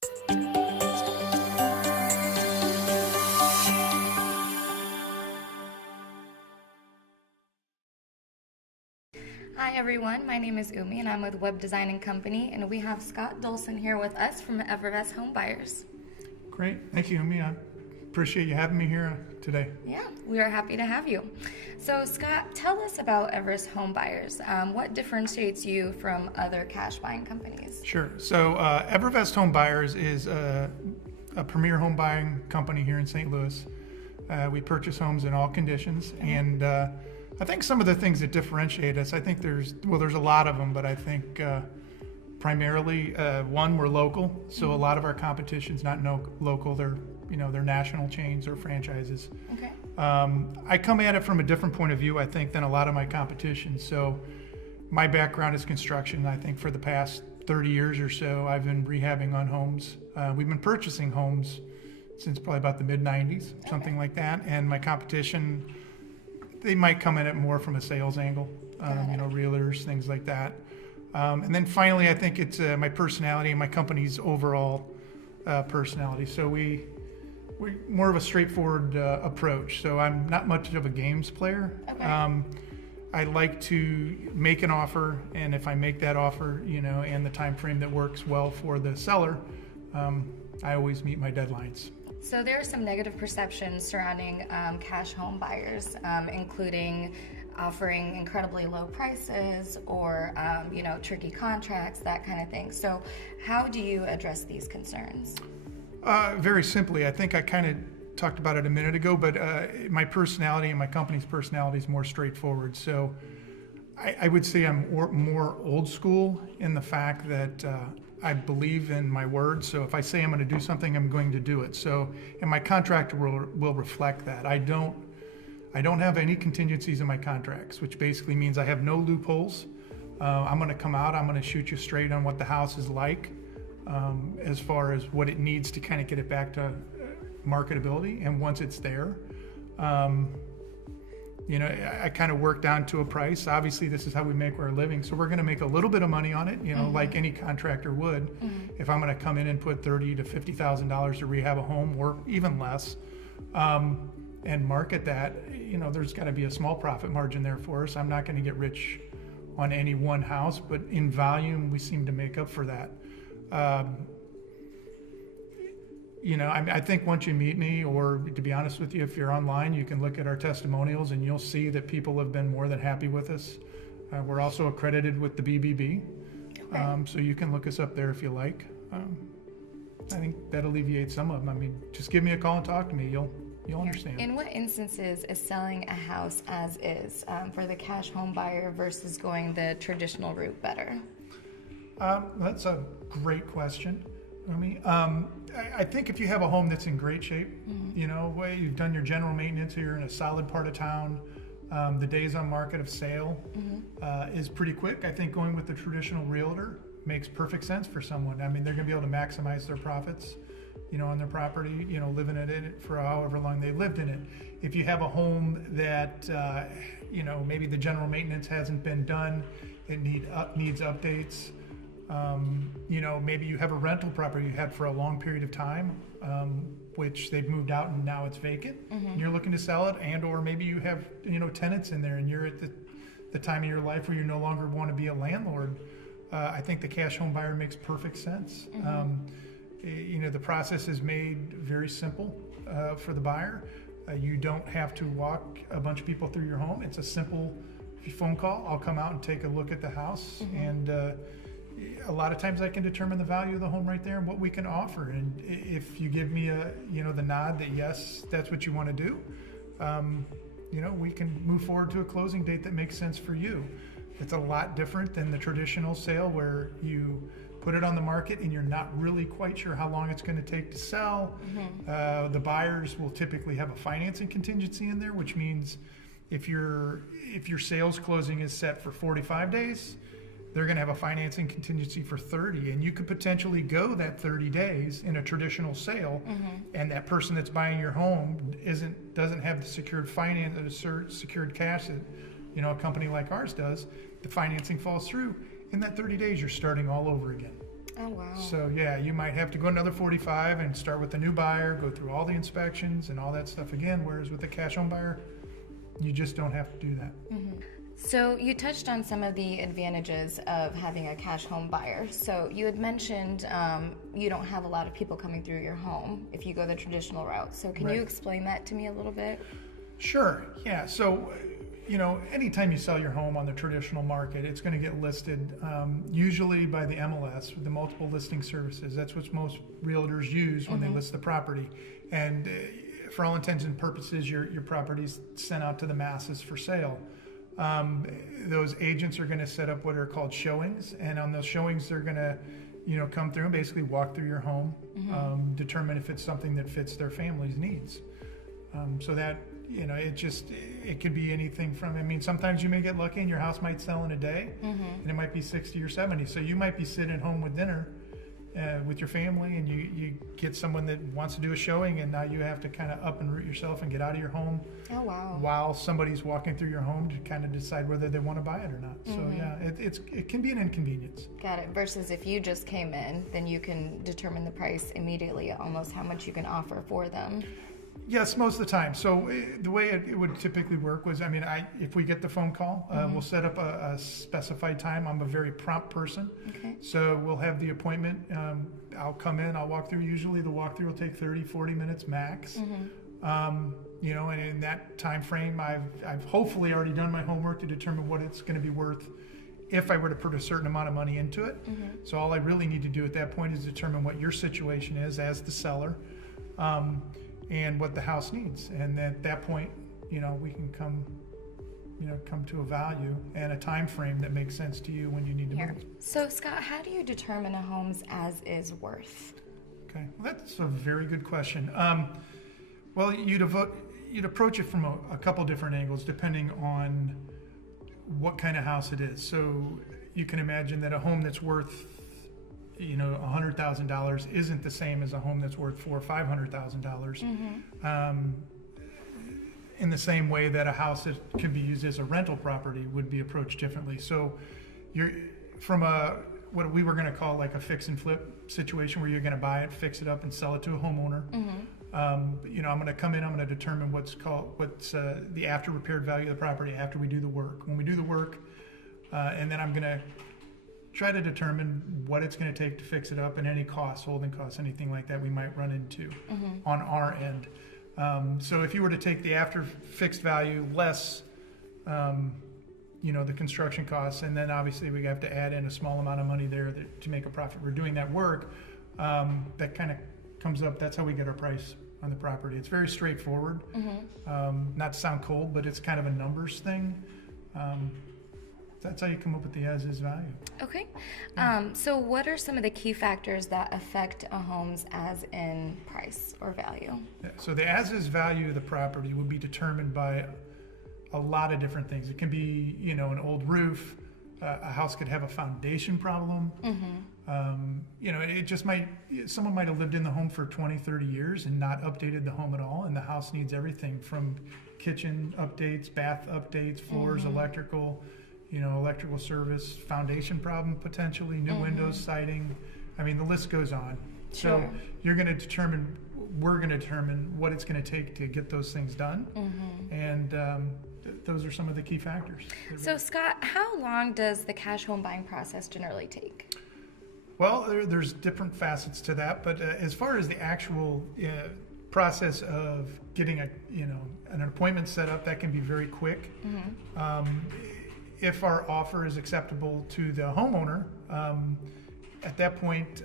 Hi everyone, my name is Umi and I'm with Web Design & Company, and we have Scott Dolson here with us from Evervest Home Buyers. Great, thank you, Umi. I appreciate you having me here today. Yeah, we are happy to have you. So Scott, tell us about Evervest Home Buyers. What differentiates you from other cash buying companies? Sure, so Evervest Home Buyers is a premier home buying company here in St. Louis. We purchase homes in all conditions, and I think some of the things that differentiate us, I think there's a lot of them, but I think primarily, one, we're local. So a lot of our competition's not local, they're national chains or franchises. Okay. I come at it from a different point of view, I think, than a lot of my competition. So my background is construction. I think for the past 30 years or so, I've been rehabbing on homes. We've been purchasing homes since probably about the mid-90s, something like that. And my competition, they might come at it more from a sales angle, realtors, things like that. And then finally, I think it's my personality and my company's overall personality. So we're more of a straightforward approach. So I'm not much of a games player. Okay. I like to make an offer, and if I make that offer, and the time frame that works well for the seller, I always meet my deadlines. So there are some negative perceptions surrounding cash home buyers, including offering incredibly low prices or, tricky contracts, that kind of thing. So how do you address these concerns? Very simply, I think I kind of talked about it a minute ago, but my personality and my company's personality is more straightforward. So I would say I'm more old school in the fact that I believe in my word. So if I say I'm going to do something, I'm going to do it. So, and my contract will reflect that. I don't have any contingencies in my contracts, which basically means I have no loopholes. I'm going to come out, I'm going to shoot you straight on what the house is like, as far as what it needs to kind of get it back to marketability. And once it's there, I kind of work down to a price. Obviously, this is how we make our living, so we're going to make a little bit of money on it, like any contractor would. Mm-hmm. If I'm going to come in and put $30,000 to $50,000 to rehab a home, or even less, and market that, there's got to be a small profit margin there for us. I'm not going to get rich on any one house, but in volume, we seem to make up for that. I think once you meet me, or to be honest with you, if you're online, you can look at our testimonials and you'll see that people have been more than happy with us. We're also accredited with the BBB, okay. So you can look us up there if you like. I think that alleviates some of them. I mean, just give me a call and talk to me. You'll understand. In what instances is selling a house as is for the cash home buyer versus going the traditional route better? That's a great question. I think if you have a home that's in great shape, mm-hmm. You've done your general maintenance, you're in a solid part of town, the days on market of sale mm-hmm. Is pretty quick. I think going with the traditional realtor makes perfect sense for someone. I mean, they're going to be able to maximize their profits, on their property, living in it for however long they lived in it. If you have a home that, maybe the general maintenance hasn't been done, it needs updates. Maybe you have a rental property you had for a long period of time, which they've moved out and now it's vacant, mm-hmm. and you're looking to sell it, or maybe you have, tenants in there and you're at the time of your life where you no longer want to be a landlord. I think the cash home buyer makes perfect sense. Mm-hmm. The process is made very simple for the buyer. You don't have to walk a bunch of people through your home. It's a simple phone call. I'll come out and take a look at the house, mm-hmm. and a lot of times I can determine the value of the home right there and what we can offer. And if you give me the nod that yes, that's what you want to do, we can move forward to a closing date that makes sense for you. It's a lot different than the traditional sale where you put it on the market and you're not really quite sure how long it's going to take to sell. Mm-hmm. The buyers will typically have a financing contingency in there, which means if your sales closing is set for 45 days, they're going to have a financing contingency for 30, and you could potentially go that 30 days in a traditional sale, mm-hmm. and that person that's buying your home doesn't have the secured finance, secured cash that a company like ours does. The financing falls through. In that 30 days, you're starting all over again. Oh, wow. So yeah, you might have to go another 45 and start with a new buyer, go through all the inspections and all that stuff again, whereas with a cash home buyer, you just don't have to do that. So you touched on some of the advantages of having a cash home buyer. So you had mentioned you don't have a lot of people coming through your home if you go the traditional route. So can you explain that to me a little bit? Sure, yeah. So, anytime you sell your home on the traditional market, it's going to get listed usually by the MLS, the multiple listing services. That's what most realtors use when they list the property. And for all intents and purposes, your property's sent out to the masses for sale. Those agents are going to set up what are called showings, and on those showings, they're going to, come through and basically walk through your home, determine if it's something that fits their family's needs. So that, it could be anything from, sometimes you may get lucky and your house might sell in a day, and it might be 60 or 70. So you might be sitting at home with dinner with your family, and you get someone that wants to do a showing, and now you have to kind of up and root yourself and get out of your home. Oh, wow. While somebody's walking through your home to kind of decide whether they want to buy it or not. So yeah, it can be an inconvenience. Got it. Versus if you just came in, then you can determine the price immediately, almost how much you can offer for them. Yes, most of the time. So the way it would typically work was, if we get the phone call, we'll set up a specified time. I'm a very prompt person. Okay. So we'll have the appointment. I'll come in, I'll walk through. Usually the walkthrough will take 30, 40 minutes max. And in that time frame, I've hopefully already done my homework to determine what it's going to be worth if I were to put a certain amount of money into it. So all I really need to do at that point is determine what your situation is as the seller. And what the house needs, and at that point, we can come to a value and a time frame that makes sense to you when you need to move. So Scott, how do you determine a home's as-is worth? Okay, well, that's a very good question. Well, you'd approach it from a couple different angles depending on what kind of house it is. So you can imagine that a home that's worth $100,000 isn't the same as a home that's worth $400,000 or $500,000. In the same way that a house that can be used as a rental property would be approached differently. So you're from what we were going to call like a fix and flip situation where you're going to buy it, fix it up, and sell it to a homeowner. I'm going to come in, I'm going to determine what's the after repaired value of the property after we do the work. When we do the work, and then I'm going to try to determine what it's going to take to fix it up and any costs, holding costs, anything like that we might run into on our end. So if you were to take the after fixed value less, the construction costs, and then obviously we have to add in a small amount of money there to make a profit. We're doing that work. That kind of comes up. That's how we get our price on the property. It's very straightforward. Not to sound cold, but it's kind of a numbers thing. That's how you come up with the as-is value. Okay. So what are some of the key factors that affect a home's as-in price or value? Yeah, so the as-is value of the property would be determined by a lot of different things. It can be, an old roof. A house could have a foundation problem. It just someone might have lived in the home for 20, 30 years and not updated the home at all. And the house needs everything from kitchen updates, bath updates, floors, electrical, electrical service, foundation problem potentially, new windows, siding. The list goes on. Sure. So we're going to determine what it's going to take to get those things done. And those are some of the key factors. So Scott, how long does the cash home buying process generally take? Well, there's different facets to that, but as far as the actual process of getting an appointment set up, that can be very quick. If our offer is acceptable to the homeowner, at that point,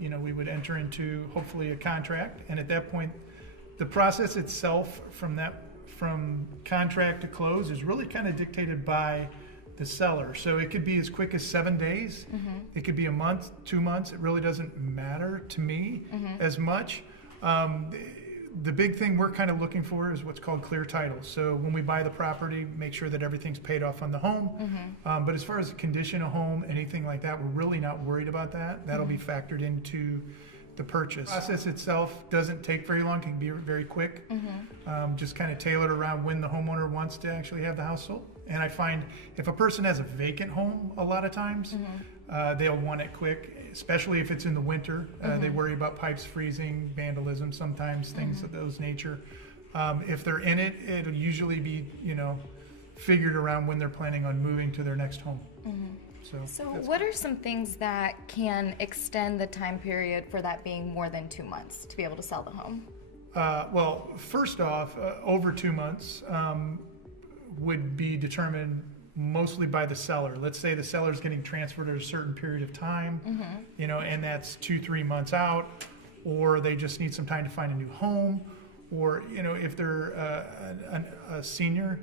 we would enter into hopefully a contract, and at that point, the process itself from contract to close is really kind of dictated by the seller. So it could be as quick as 7 days. It could be a month, 2 months. It really doesn't matter to me as much. The big thing we're kind of looking for is what's called clear title. So when we buy the property, make sure that everything's paid off on the home. But as far as the condition of home, anything like that, we're really not worried about that. That'll be factored into the purchase. The process itself doesn't take very long. It can be very quick. Just kind of tailored around when the homeowner wants to actually have the house sold. And I find if a person has a vacant home, a lot of times, They'll want it quick, especially if it's in the winter. They worry about pipes freezing, vandalism, sometimes things of those nature. If they're in it, it'll usually be, figured around when they're planning on moving to their next home. So what are some things that can extend the time period for that being more than 2 months to be able to sell the home? Well, first off, over 2 months would be determined mostly by the seller. Let's say the seller's getting transferred at a certain period of time, and that's 2-3 months out, or they just need some time to find a new home, or, if they're a senior,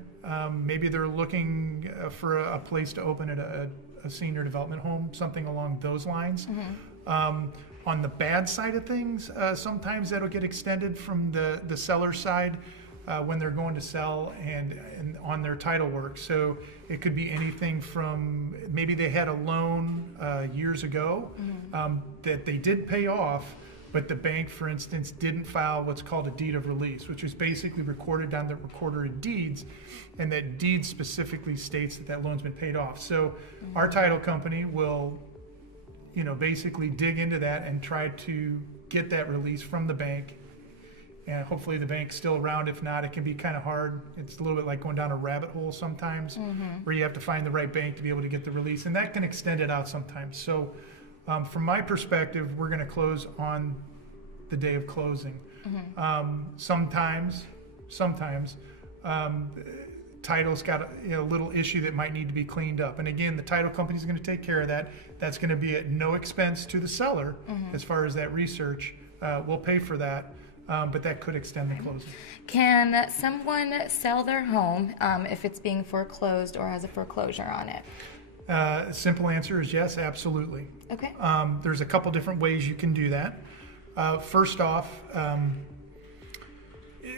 maybe they're looking for a place to open at a senior development home, something along those lines. On the bad side of things, sometimes that'll get extended from the seller side when they're going to sell and on their title work. So it could be anything from maybe they had a loan years ago that they did pay off, but the bank, for instance, didn't file what's called a deed of release, which is basically recorded on the recorder of deeds, and that deed specifically states that loan's been paid off. So our title company will, basically dig into that and try to get that release from the bank. And hopefully the bank's still around. If not, it can be kind of hard. It's a little bit like going down a rabbit hole sometimes, where you have to find the right bank to be able to get the release, and that can extend it out sometimes. So from my perspective, we're going to close on the day of closing. Sometimes title's got a little issue that might need to be cleaned up. And again, the title company is going to take care of that. That's going to be at no expense to the seller as far as that research. We'll pay for that, but that could extend the closing. Can someone sell their home if it's being foreclosed or has a foreclosure on it? Simple answer is yes, absolutely. Okay. There's a couple different ways you can do that. First off,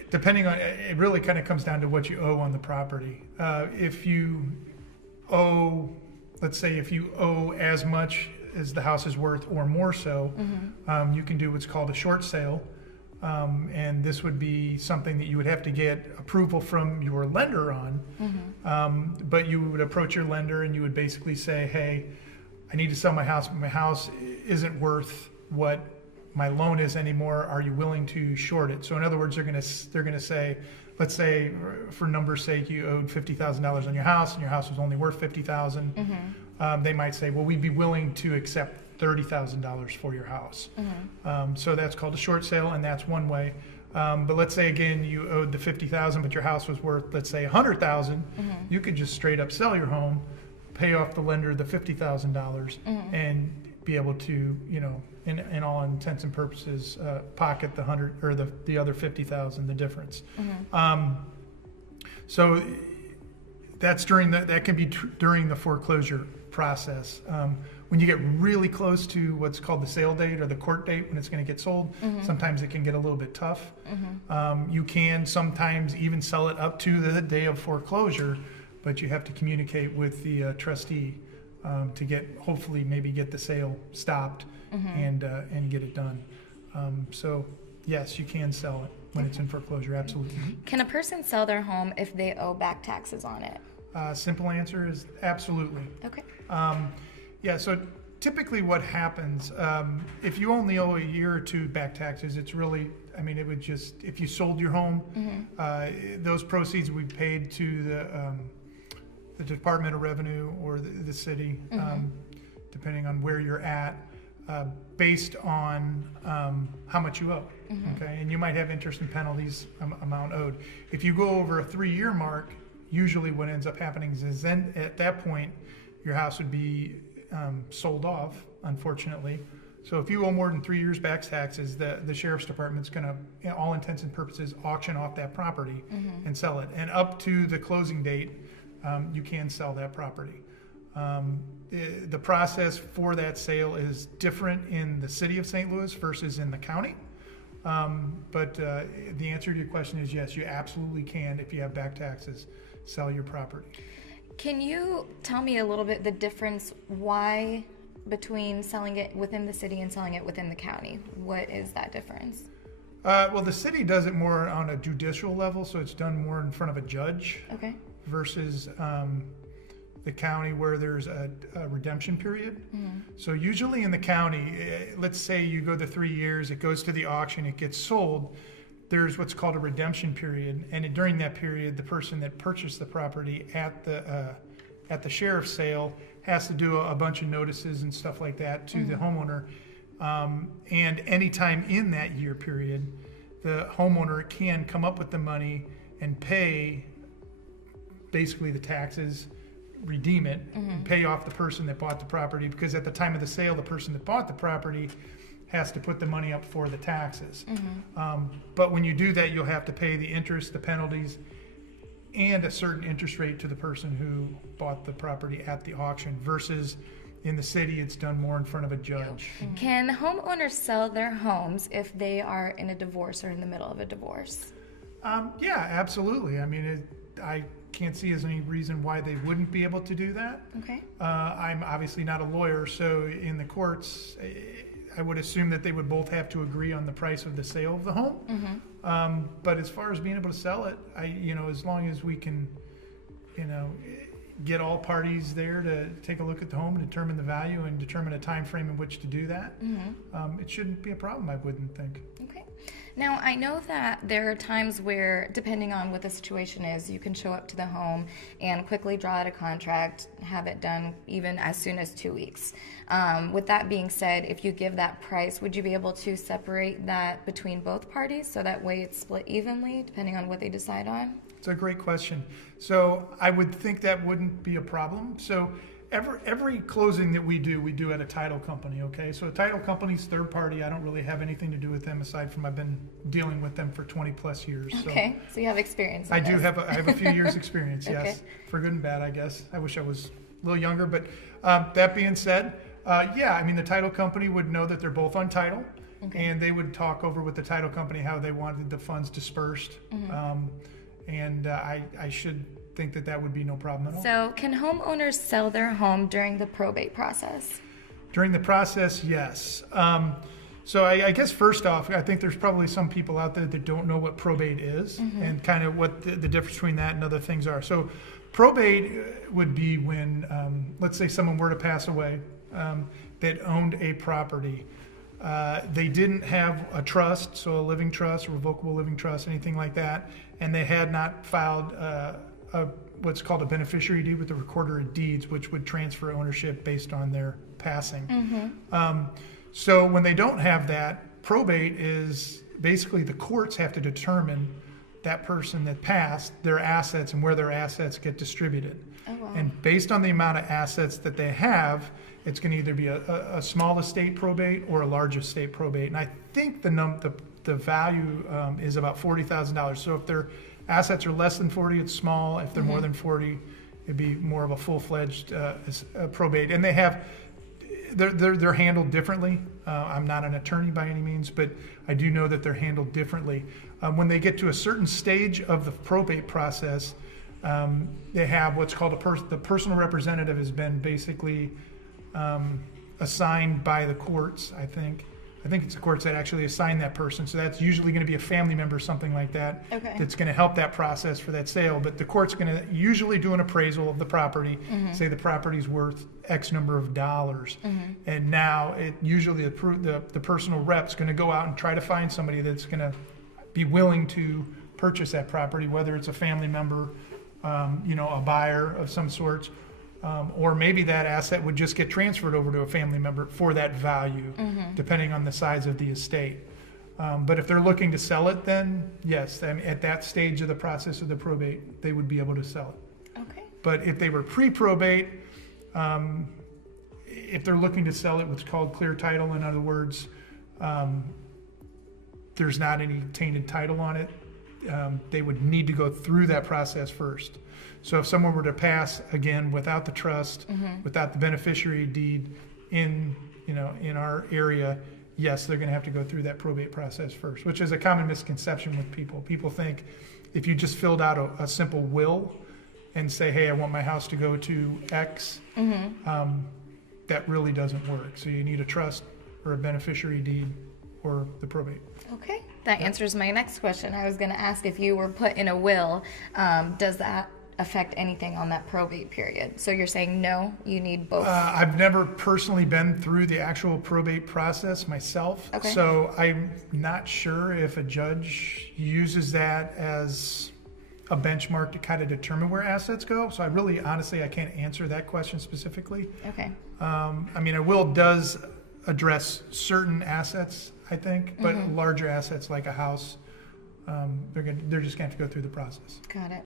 depending on, it really kind of comes down to what you owe on the property. If you owe, let's say if you owe as much as the house is worth or more so, you can do what's called a short sale. And this would be something that you would have to get approval from your lender on. But you would approach your lender and you would basically say, hey, I need to sell my house, but my house isn't worth what my loan is anymore. Are you willing to short it? So in other words, they're gonna say, let's say for numbers' sake, you owed $50,000 on your house and your house was only worth $50,000. They might say, well, we'd be willing to accept $30,000 for your house. So that's called a short sale, and that's one way. But let's say again you owed the $50,000, but your house was worth, let's say, $100,000. You could just straight up sell your home, pay off the lender the $50,000, and be able to, in all intents and purposes, pocket the 100 or the other 50,000, the difference. So that's that can be during the foreclosure process. When you get really close to what's called the sale date or the court date when it's going to get sold, sometimes it can get a little bit tough. You can sometimes even sell it up to the day of foreclosure, but you have to communicate with the trustee to hopefully maybe get the sale stopped and get it done. So yes, you can sell it when it's in foreclosure, absolutely. Can a person sell their home if they owe back taxes on it? Simple answer is absolutely. Okay. Yeah, so typically what happens, if you only owe a year or two back taxes, it's really, it would just, if you sold your home, those proceeds would be paid to the Department of Revenue or the city, depending on where you're at, based on how much you owe. Okay, and you might have interest and penalties amount owed. If you go over a 3-year mark, usually what ends up happening is then at that point, your house would be sold off, unfortunately. So if you owe more than 3 years back taxes, the sheriff's department's going to, in all intents and purposes, auction off that property and sell it. And up to the closing date, you can sell that property. The process for that sale is different in the city of St. Louis versus in the county. But the answer to your question is yes, you absolutely can, if you have back taxes, sell your property. Can you tell me a little bit the difference why between selling it within the city and selling it within the county? What is that difference? Well, the city does it more on a judicial level, so it's done more in front of a judge. Okay. Versus the county where there's a redemption period. So usually in the county, let's say you go the 3 years, it goes to the auction, it gets sold, there's what's called a redemption period. And during that period, the person that purchased the property at the sheriff's sale has to do a bunch of notices and stuff like that to the homeowner. And anytime in that year period, the homeowner can come up with the money and pay basically the taxes, redeem it, and pay off the person that bought the property, because at the time of the sale, the person that bought the property has to put the money up for the taxes. But when you do that, you'll have to pay the interest, the penalties, and a certain interest rate to the person who bought the property at the auction, versus in the city, it's done more in front of a judge. Can homeowners sell their homes if they are in a divorce or in the middle of a divorce? Yeah, absolutely. I mean, I can't see as any reason why they wouldn't be able to do that. Okay. I'm obviously not a lawyer, so in the courts, I would assume that they would both have to agree on the price of the sale of the home. But as far as being able to sell it, as long as we can, get all parties there to take a look at the home, determine the value, and determine a time frame in which to do that, it shouldn't be a problem, I wouldn't think. Okay. Now, I know that there are times where, depending on what the situation is, you can show up to the home and quickly draw out a contract, have it done even as soon as 2 weeks. With that being said, if you give that price, would you be able to separate that between both parties so that way it's split evenly, depending on what they decide on? It's a great question. So I would think that wouldn't be a problem. So every closing that we do at a title company, okay? So a title company's third party. I don't really have anything to do with them aside from I've been dealing with them for 20 plus years. Okay, so you have experience. I have a few years experience, yes. Okay. For good and bad, I guess. I wish I was a little younger, but that being said, the title company would know that they're both on title, and they would talk over with the title company how they wanted the funds dispersed. And I should think that would be no problem at all. So can homeowners sell their home during the probate process? During the process, yes. So I guess first off, I think there's probably some people out there that don't know what probate is and kind of what the difference between that and other things are. So probate would be when, let's say someone were to pass away that owned a property. They didn't have a trust, so a living trust, revocable living trust, anything like that, and they had not filed what's called a beneficiary deed with the recorder of deeds, which would transfer ownership based on their passing. So when they don't have that, probate is basically the courts have to determine that person that passed, their assets, and where their assets get distributed. Oh, wow. And based on the amount of assets that they have, it's going to either be a small estate probate or a large estate probate. And I think the value is about $40,000. So if their assets are less than 40, it's small. If they're more than 40, it'd be more of a full-fledged probate. And they're handled differently. I'm not an attorney by any means, but I do know that they're handled differently. When they get to a certain stage of the probate process, they have what's called the personal representative has been basically assigned by the courts, I think. I think it's the courts that actually assign that person. So that's usually going to be a family member or something like that. Okay. That's going to help that process for that sale. But the court's going to usually do an appraisal of the property, say the property's worth X number of dollars. And now usually the personal rep's going to go out and try to find somebody that's going to be willing to purchase that property, whether it's a family member, a buyer of some sorts, or maybe that asset would just get transferred over to a family member for that value, depending on the size of the estate. But if they're looking to sell it, then yes, at that stage of the process of the probate, they would be able to sell it. Okay. But if they were pre-probate, if they're looking to sell it, what's called clear title, in other words, there's not any tainted title on it, they would need to go through that process first. So if someone were to pass, again, without the trust, without the beneficiary deed in our area, yes, they're going to have to go through that probate process first, which is a common misconception with people. People think if you just filled out a simple will and say, hey, I want my house to go to X, that really doesn't work. So you need a trust or a beneficiary deed or the probate. Okay, that answers my next question. I was going to ask if you were put in a will, does that affect anything on that probate period. So you're saying no, you need both. I've never personally been through the actual probate process myself, Okay. so I'm not sure if a judge uses that as a benchmark to kind of determine where assets go. So I really, honestly, I can't answer that question specifically. Okay. I mean, a will does address certain assets, I think, but Mm-hmm. larger assets like a house, they're just going to have to go through the process. Got it.